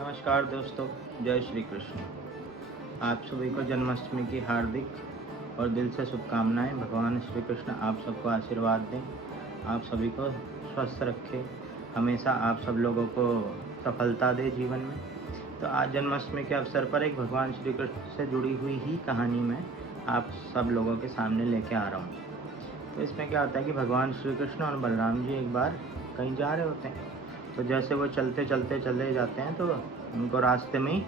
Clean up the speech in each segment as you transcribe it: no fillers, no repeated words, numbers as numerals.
नमस्कार दोस्तों, जय श्री कृष्ण। आप सभी को जन्माष्टमी की हार्दिक और दिल से शुभकामनाएं। भगवान श्री कृष्ण आप सबको आशीर्वाद दें, आप सभी को स्वस्थ रखे, हमेशा आप सब लोगों को सफलता दे जीवन में। तो आज जन्माष्टमी के अवसर पर एक भगवान श्री कृष्ण से जुड़ी हुई ही कहानी मैं आप सब लोगों के सामने लेके आ रहा हूँ। तो इसमें क्या होता है कि भगवान श्री कृष्ण और बलराम जी एक बार कहीं जा रहे होते हैं। तो जैसे वो चलते चलते चले जाते हैं तो उनको रास्ते में ही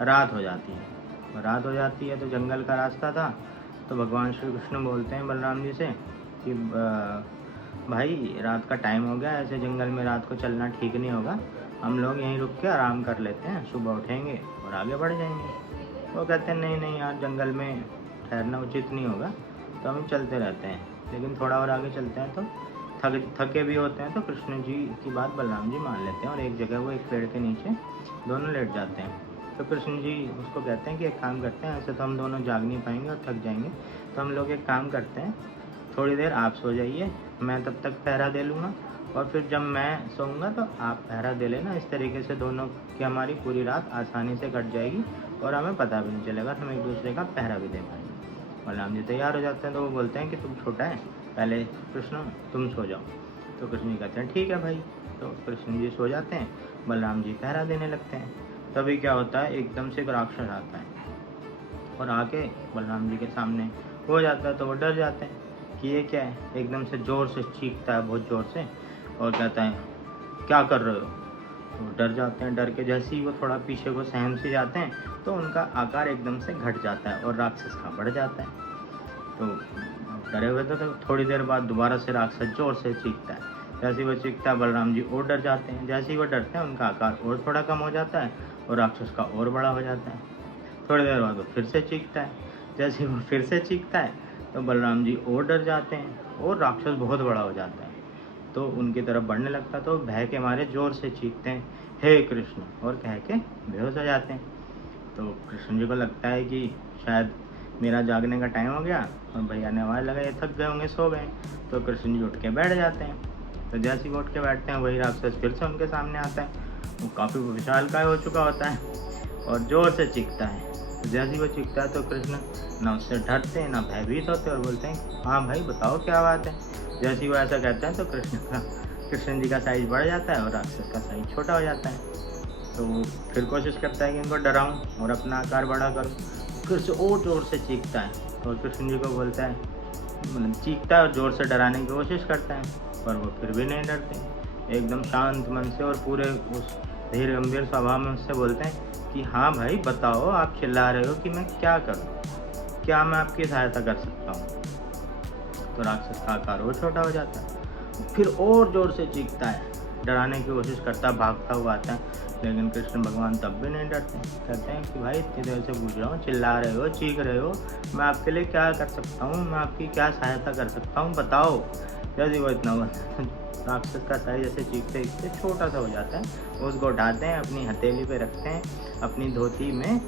रात हो जाती है। रात हो जाती है तो जंगल का रास्ता था। तो भगवान श्री कृष्ण बोलते हैं बलराम जी से कि भाई रात का टाइम हो गया, ऐसे जंगल में रात को चलना ठीक नहीं होगा, हम लोग यहीं रुक के आराम कर लेते हैं, सुबह उठेंगे और आगे बढ़ जाएंगे। वो कहते हैं नहीं नहीं यार, जंगल में ठहरना उचित नहीं होगा, तो हम चलते रहते हैं। लेकिन थोड़ा और आगे चलते हैं तो थके भी होते हैं। तो कृष्ण जी की बात बलराम जी मान लेते हैं और एक जगह वो एक पेड़ के नीचे दोनों लेट जाते हैं। तो कृष्ण जी उसको कहते हैं कि एक काम करते हैं, ऐसे तो हम दोनों जाग नहीं पाएंगे और थक जाएंगे, तो हम लोग एक काम करते हैं, थोड़ी देर आप सो जाइए, मैं तब तक पहरा दे लूँगा, और फिर जब मैं सोऊंगा तो आप पहरा दे लेना। इस तरीके से दोनों की हमारी पूरी रात आसानी से कट जाएगी और हमें पता भी नहीं चलेगा, हम एक दूसरे का पहरा भी दे पाएंगे। बलराम जी तैयार हो जाते हैं। तो वो बोलते हैं कि तुम छोटा है, पहले कृष्ण तुम सो जाओ। तो कृष्ण जी कहते हैं ठीक है भाई। तो कृष्ण जी सो जाते हैं, बलराम जी पहरा देने लगते हैं। तभी क्या होता है, एकदम से एक राक्षस आता है और आके बलराम जी के सामने हो जाता है। तो वो डर जाते हैं कि ये क्या है। एकदम से ज़ोर से चीखता है, बहुत ज़ोर से, और कहता है क्या कर रहे हो। तो डर जाते हैं। डर के जैसे ही वो थोड़ा पीछे को सहम से जाते हैं तो उनका आकार एकदम से घट जाता है और राक्षस का बढ़ जाता है। तो डरे हुए थे। तो थोड़ी देर बाद दोबारा से राक्षस जोर से चीखता है। जैसे ही वो चीखता है बलराम जी और डर जाते हैं। जैसे ही वो डरते हैं उनका आकार और थोड़ा कम हो जाता है और राक्षस का और बड़ा हो जाता है। थोड़ी देर बाद वो फिर से चीखता है। जैसे ही वो फिर से चीखता है तो बलराम जी और डर जाते हैं और राक्षस बहुत बड़ा हो जाता है। तो उनकी तरफ बढ़ने लगता है। तो भय के मारे जोर से चीखते हैं हे कृष्ण, और कह के बेहोश हो जाते हैं। तो कृष्ण जी को लगता है कि शायद मेरा जागने का टाइम हो गया, और भैया ने आवाज़ लगाई थक गए होंगे, सो गए। तो कृष्ण जी उठ के बैठ जाते हैं। तो जैसे ही वो उठ के बैठते हैं वही राक्षस फिर से उनके सामने आता है। वो काफ़ी विशालकाय हो चुका होता है और ज़ोर से चीखता है। तो जैसे ही वो चीखता है तो कृष्ण ना उससे डरते हैं ना भयभीत होते और बोलते हैं हाँ भाई बताओ क्या बात है। जैसे ही वो ऐसा कहते हैं तो कृष्ण जी का साइज बढ़ जाता है और राक्षस का साइज छोटा हो जाता है। तो वो फिर कोशिश करता है कि इनको डराऊं और अपना आकार बड़ा करूं। फिर से और ज़ोर से चीखता है और कृष्ण जी को बोलता है, मतलब चीखता है और ज़ोर से डराने की कोशिश करता है, पर वो फिर भी नहीं डरते। एकदम शांत मन से और पूरे उस धीर गंभीर स्वभाव में उससे बोलते हैं कि हाँ भाई बताओ, आप चिल्ला रहे हो कि मैं क्या करूँ, क्या मैं आपकी सहायता कर सकता हूँ। तो राक्षस का आकार और छोटा हो जाता है। फिर और ज़ोर से चीखता है, डराने की कोशिश करता है, भागता हुआ आता है। लेकिन कृष्ण भगवान तब भी नहीं डरते। कहते हैं कि भाई इतनी देर से पूछ रहा हूँ, चिल्ला रहे हो, चीख रहे हो, मैं आपके लिए क्या कर सकता हूँ, मैं आपकी क्या सहायता कर सकता हूँ, बताओ। जैसे वो इतना हुआ राक्षस का साइज जैसे चीखते चीखते छोटा सा हो जाता है। उसको उठाते हैं, अपनी हथेली पे रखते हैं, अपनी धोती में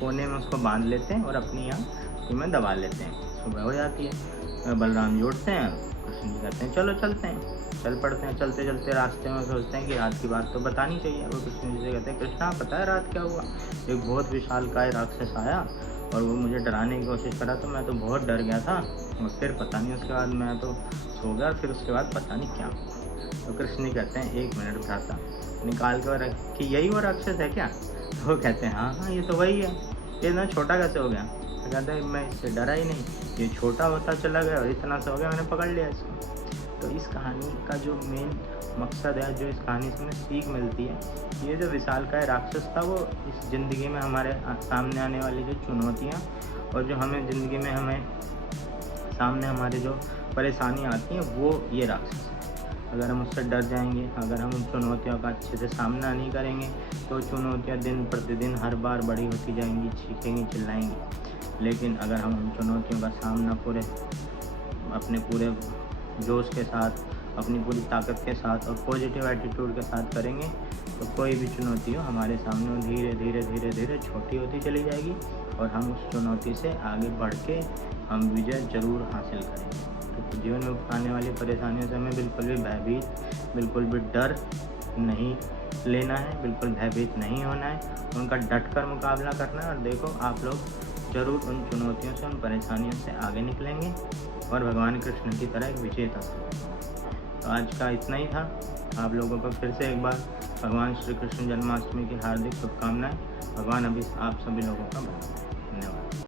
कोने में उसको बांध लेते हैं और अपनी आँख में दबा लेते हैं। सुबह हो जाती है, बलराम जी उठते हैं, कृष्ण जी कहते हैं चलो चलते हैं। चल पड़ते हैं। चलते चलते रास्ते में सोचते हैं कि रात की बात तो बतानी चाहिए। वो कृष्ण जी से कहते हैं कृष्णा पता है रात क्या हुआ, एक बहुत विशालकाय राक्षस आया और वो मुझे डराने की कोशिश करा, तो मैं तो बहुत डर गया था और फिर पता नहीं उसके बाद मैं तो सो गया, फिर उसके बाद पता नहीं क्या हुआ। तो कृष्ण जी कहते हैं एक मिनट भ्राता, निकाल के कि यही वो राक्षस है क्या। तो वो कहते हैं हाँ हाँ ये तो वही है, ये ना छोटा कैसे हो गया। तो कहते हैं मैं इससे डरा ही नहीं, ये छोटा होता चला गया और इतना सा हो गया, मैंने पकड़ लिया इसको। तो इस कहानी का जो मेन मकसद है, जो इस कहानी से हमें सीख मिलती है, ये जो विशालकाय राक्षस था वो इस ज़िंदगी में हमारे सामने आने वाली जो चुनौतियाँ और जो हमें ज़िंदगी में हमें सामने हमारे जो परेशानियाँ आती हैं वो ये राक्षस है। अगर हम उससे डर जाएंगे, अगर हम उन चुनौतियों का अच्छे से सामना नहीं करेंगे तो चुनौतियाँ दिन प्रतिदिन हर बार बड़ी होती जाएंगी, चीखेंगी, चिल्लाएंगी। लेकिन अगर हम उन चुनौतियों का सामना अपने पूरे जोश के साथ, अपनी पूरी ताकत के साथ और पॉजिटिव एटीट्यूड के साथ करेंगे तो कोई भी चुनौती हो हमारे सामने वो धीरे धीरे धीरे धीरे छोटी होती चली जाएगी और हम उस चुनौती से आगे बढ़ के हम विजय जरूर हासिल करेंगे। तो जीवन में आने वाली परेशानियों से हमें बिल्कुल भी भयभीत, बिल्कुल भी डर नहीं लेना है, बिल्कुल भयभीत नहीं होना है, उनका डटकर मुकाबला करना है और देखो आप लोग ज़रूर उन चुनौतियों से, उन परेशानियों से आगे निकलेंगे और भगवान कृष्ण की तरह एक विजेता। तो आज का इतना ही था। आप लोगों को फिर से एक बार भगवान श्री कृष्ण जन्माष्टमी की हार्दिक शुभकामनाएं। भगवान अभी आप सभी लोगों का भला करे। धन्यवाद।